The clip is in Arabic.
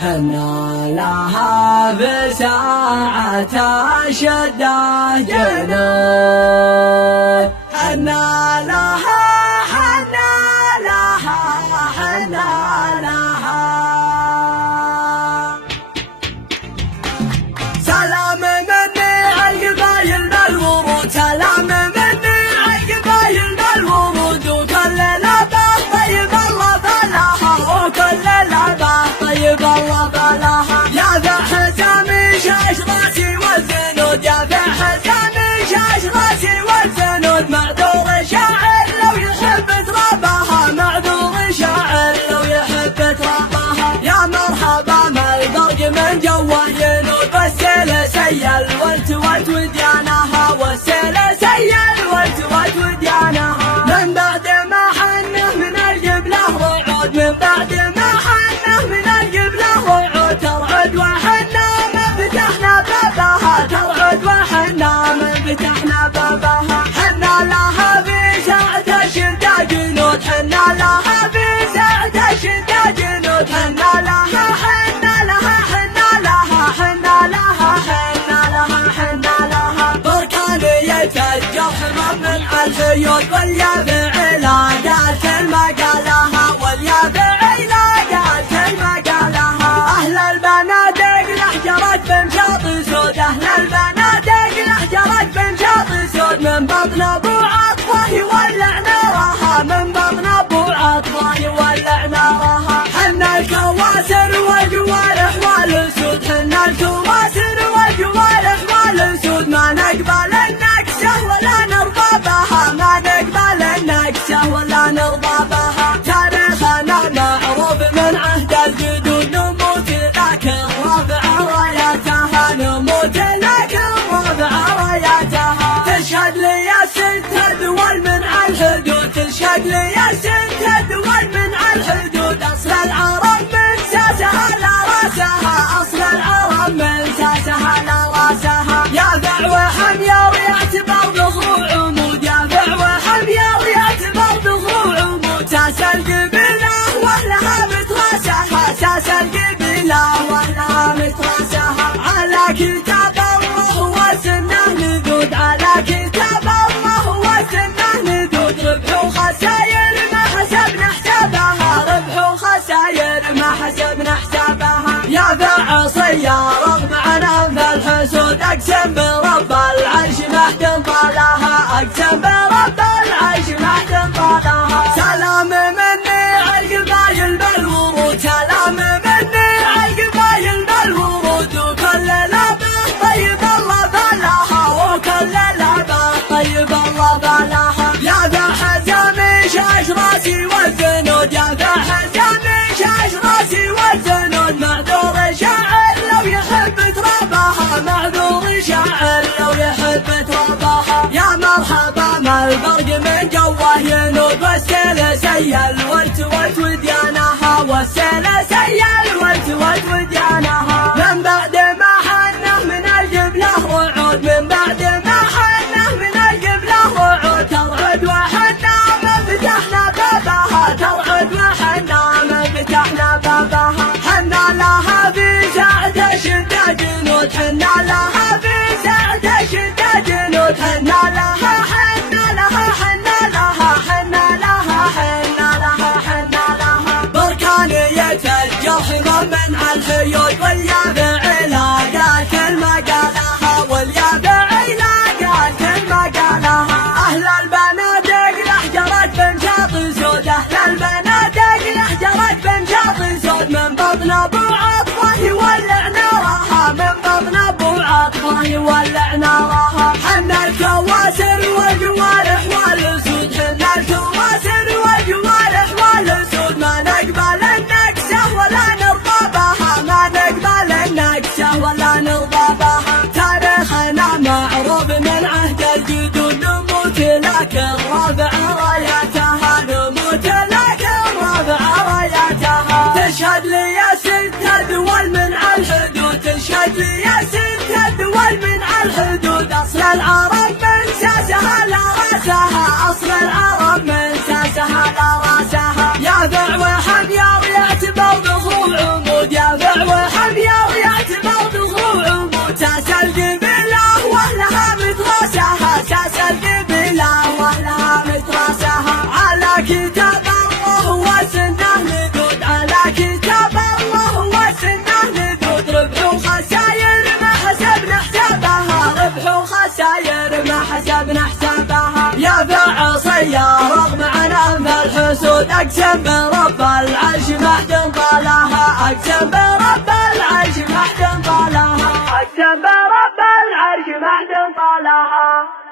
حنا لها بساعة شده جنود، حنا لها حنا لها حنا لها. سلام مني عالقبايل بالورود، سلام مني عالقبايل بالورود، وكل لبه طيب الله بلاها، وكل لبه طيب الله بلاها. يا ذا حزامي شاش راسي والزنود، يا ذا حزامي شاش راسي والزنود، معذور شاعر لو يحب ترابها، معذور شاعر لو يحب ترابها. يا مرحبا ما البرق من جوا ينود، والسيل سيل والتوت وديانها، والسيل سيل والتوت وديانها. من بعد ما حنه من القبله وعود، من بعد ما حنه من القبله وعود، ترعد وحنا ما فتحنا بابها، ترعد وحنا ما فتحنا بابها. حنا لها في ساعة الشدة جنود، حنا لها في ساعة الشدة جنود، حنا لها حنا لها حنا لها حنا لها حنا لها حنا لها. بركانية الجحر من الخيوط، واليافع لا قال كلمة قالها، واليافع لا قال كلمة قالها. أهل البنادق لحجرت بمشاط سود، أهل البنادق لحجرت بمشاط سود، من بطن أبو عطفة يولع نارها، من بطن أبو عطفة يولع نارها. حنا الكواسر والجوارح والأسود، حنا الكواسر والجوارح والأسود، ما نقبل النكسة ولا نرضى بها، ما نقبل النكسة ولا نرضى بها. تاريخنا معروف من عهد الجدود، نموت لكن رافع راياتها، نموت لكن رافع راياتها. تشهد لي يا ست دول من الحدود، تشهد لي يا ست دول من الحدود، أصل العرب من ساسها لا راسها، أصل العرب من ساسها لا راسها. يا ذعوى حمير يعتبر ظهور عمود، يا ذعوى حمير يعتبر ظهور عمود، ساس القبيلة واهلها متراسها، ساس القبيلة واهلها متراسها. على كتاب الله وسنه نذود، على كتاب الله وسنه نذود، ربح وخساير ما حسبنا حسابها، ربح وخساير ما حسبنا حسابها. يا ذا عصية رغم عنان ذا الحسود، أقسم برب العرش ما احتمالها، أقسم برب العرش ما احتمالها. سلام مني عالقبايل بالورود، سلام مني عالقبايل بالورود، وكل لبه طيب الله بلاها، وكل لبه طيب الله بلاها. يا ذا حزامي شاش راسي والزنود، يا ذا حزامي شاش راسي والزنود، معذور شاعر لو يحب ترابها، معذور شاعر لو يحب ترابها. يا مرحبا ما البرق من جوه ينود، والسيل سيل والتوت وديانها، والسيل سيل والتوت وديانها. من بعد ما حنه من القبله وعود، من بعد ما حنه من القبله وعود، ترعد وحنا ما فتحنا بابها، ترعد وحنا ما فتحنا بابها. حنا لها في ساعة الشدة جنود، حنا لها في ساعة الشدة جنود، حنا لها حنا لها حنا لها حنا لها حنا لها حنا لها. بركانية الجحر من الخيوط، واليافع لا قال كلمة قالها، واليافع لا قال كلمة قالها. أهل البنادق لحجرت بمشاط سود، أهل البنادق لحجرت بمشاط سود، من بطن أبو عطفة يولع نارها، من بطن أبو عطفة يولع نارها. حنا الكواسر والجوارح والأسود، حنا الكواسر والجوارح والأسود، ما نقبل النكسة ولا نرضى بها، ما نقبل النكسة ولا نرضى بها. تاريخنا معروف من عهد الجدود، نموت لكن رافع راياتها، نموت لكن رافع راياتها. تشهد لي يا ست دول من الحدود، تشهد لي يا ست دول من الحدود، أصل العرب من ساسها لا راسها، أصل العرب من ساسها لا راسها. يا ذعوى حمير يعتبر ظهور عمود، يا ذعوى حسبنا حسابها يا فعصية رغم عنان الحسود أقسم برب العرش ما حد طالها أقسم برب العرش ما حد طالها أقسم برب العرش ما حد طالها